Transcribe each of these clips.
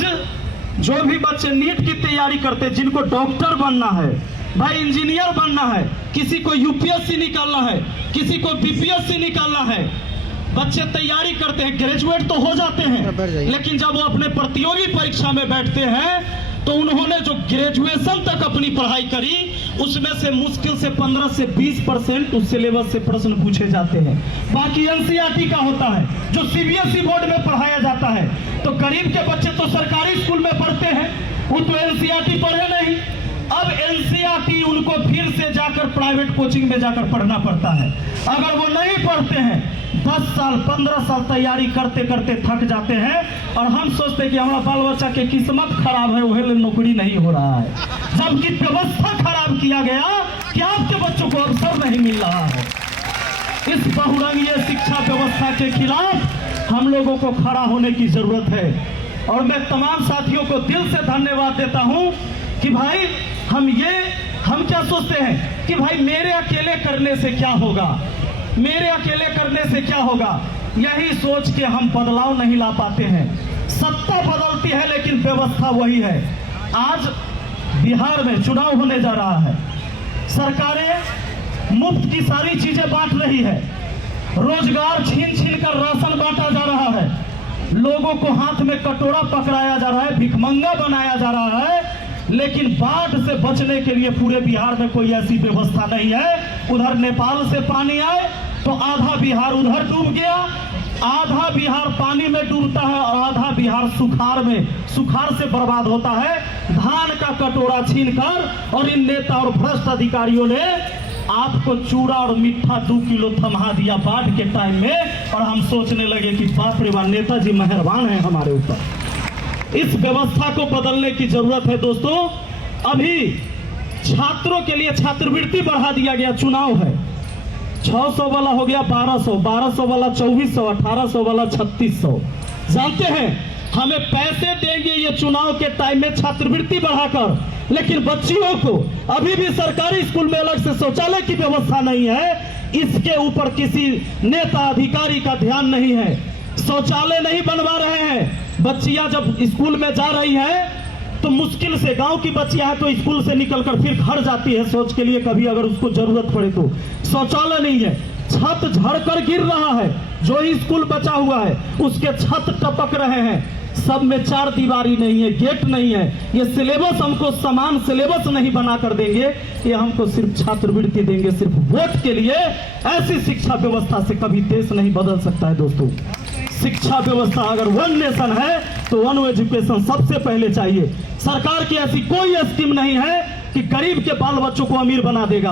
आज जो भी बच्चे नीट की तैयारी करते, जिनको डॉक्टर बनना है, भाई इंजीनियर बनना है, किसी को यूपीएससी निकालना है, किसी को बीपीएससी निकालना है, बच्चे तैयारी करते हैं, ग्रेजुएट तो हो जाते हैं, लेकिन जब वो अपने प्रतियोगी परीक्षा में बैठते हैं तो उन्होंने जो ग्रेजुएशन तक अपनी पढ़ाई करी उसमें से मुश्किल से 15 से 20% उस सिलेबस से प्रश्न पूछे जाते हैं। बाकी एनसीईआरटी का होता है, जो सीबीएसई बोर्ड में पढ़ाया जाता है। तो गरीब के बच्चे तो सरकारी स्कूल में पढ़ते हैं, वो तो एनसीईआरटी पढ़े नहीं। अब एनसीईआरटी उनको फिर से जाकर प्राइवेट कोचिंग में जाकर पढ़ना पड़ता है। अगर वो नहीं पढ़ते हैं, 10 साल 15 साल तैयारी करते करते थक जाते हैं और हम सोचते हैं कि हमारा बाल बच्चा की किस्मत खराब है, वही नौकरी नहीं हो रहा है, जबकि व्यवस्था खराब किया गया कि आपके बच्चों को अवसर नहीं मिल रहा है। इस बहुरंगीय शिक्षा व्यवस्था के खिलाफ हम लोगों को खड़ा होने की जरूरत है। और मैं तमाम साथियों को दिल से धन्यवाद देता हूं कि भाई हम क्या सोचते हैं कि भाई मेरे अकेले करने से क्या होगा, मेरे अकेले करने से क्या होगा, यही सोच के हम बदलाव नहीं ला पाते हैं। सत्ता बदलती है लेकिन व्यवस्था वही है। आज बिहार में चुनाव होने जा रहा है, सरकारें मुफ्त की सारी चीजें बांट रही है, रोजगार छीन छीन कर राशन बांटा जा रहा है, लोगों को हाथ में कटोरा पकड़ाया जा रहा है, भिखमंगा बनाया जा रहा है, लेकिन बाढ़ से बचने के लिए पूरे बिहार में कोई ऐसी व्यवस्था नहीं है। उधर नेपाल से पानी आए तो आधा बिहार उधर डूब गया, आधा बिहार पानी में डूबता है और आधा बिहार सुखाड़ से बर्बाद होता है। धान का कटोरा छीनकर और इन नेता और भ्रष्ट अधिकारियों ने आपको चूड़ा और मिठा 2 किलो थमा दिया बाढ़ के टाइम में, और हम सोचने लगे कि बाप रे बाप नेताजी मेहरबान है हमारे ऊपर। इस व्यवस्था को बदलने की जरूरत है दोस्तों। अभी छात्रों के लिए छात्रवृत्ति बढ़ा दिया गया, चुनाव है, 600 वाला हो गया 1200, 1200 वाला 2400, 1800 वाला 3600। जानते हैं हमें पैसे देंगे ये चुनाव के टाइम में छात्रवृत्ति बढ़ाकर, लेकिन बच्चियों को अभी भी सरकारी स्कूल में अलग से शौचालय की व्यवस्था नहीं है। इसके ऊपर किसी नेता अधिकारी का ध्यान नहीं है, शौचालय नहीं बनवा रहे हैं। बच्चियां जब स्कूल में जा रही हैं तो मुश्किल से, गांव की बच्चियां हैं तो स्कूल से निकलकर फिर घर जाती है सोच के लिए कभी अगर उसको जरूरत पड़े तो, शौचालय नहीं है, छत झड़कर गिर रहा है, जो ही स्कूल बचा हुआ है उसके छत टपक रहे हैं, सब में 4 दीवारी नहीं है, गेट नहीं है। ये सिलेबस हमको समान सिलेबस नहीं बना कर देंगे, ये हमको सिर्फ छात्रवृत्ति देंगे सिर्फ वोट के लिए। ऐसी शिक्षा व्यवस्था से कभी देश नहीं बदल सकता है दोस्तों। शिक्षा व्यवस्था अगर वन नेशन है तो वन एजुकेशन सबसे पहले चाहिए। सरकार की ऐसी कोई स्कीम नहीं है कि गरीब के बाल बच्चों को अमीर बना देगा।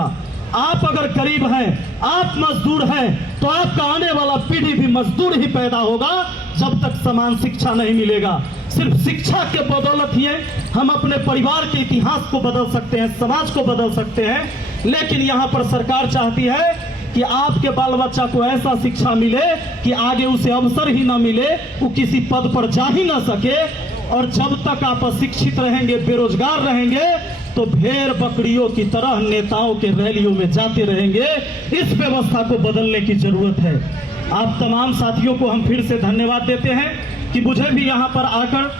आप अगर गरीब हैं, आप मजदूर हैं, तो आपका आने वाला पीढ़ी भी मजदूर ही पैदा होगा जब तक समान शिक्षा नहीं मिलेगा। सिर्फ शिक्षा के बदौलत ही हम अपने परिवार के इतिहास को बदल सकते हैं, समाज को बदल सकते हैं। लेकिन यहाँ पर सरकार चाहती है कि आपके बाल बच्चा को ऐसा शिक्षा मिले कि आगे उसे अवसर ही ना मिले, वो किसी पद पर जा ही ना सके। और जब तक आप अशिक्षित रहेंगे, बेरोजगार रहेंगे, तो भेड़ बकरियों की तरह नेताओं के रैलियों में जाते रहेंगे। इस व्यवस्था को बदलने की जरूरत है। आप तमाम साथियों को हम फिर से धन्यवाद देते हैं कि मुझे भी यहाँ पर आकर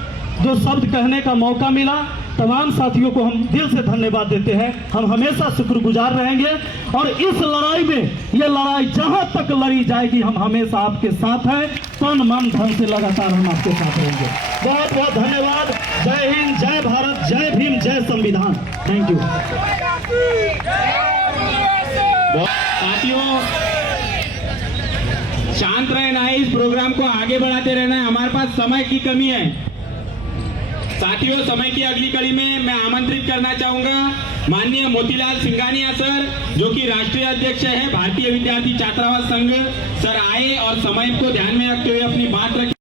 जो शब्द कहने का मौका मिला। तमाम साथियों को हम दिल से धन्यवाद देते हैं। हम हमेशा शुक्रगुजार रहेंगे और इस लड़ाई में, ये लड़ाई जहां तक लड़ी जाएगी हम हमेशा आपके साथ हैं, तन मन धन से लगातार हम आपके साथ रहेंगे। बहुत बहुत धन्यवाद। जय हिंद, जय भारत, जय भीम, जय संविधान। थैंक यू साथियों। शांत रहना है, इस प्रोग्राम को आगे बढ़ाते रहना है, हमारे पास समय की कमी है। साथियों, समय की अगली कड़ी में मैं आमंत्रित करना चाहूंगा माननीय मोतीलाल सिंघानिया सर, जो कि राष्ट्रीय अध्यक्ष है भारतीय विद्यार्थी छात्रावास संघ। सर आए और समय को ध्यान में रखते हुए अपनी बात रखें।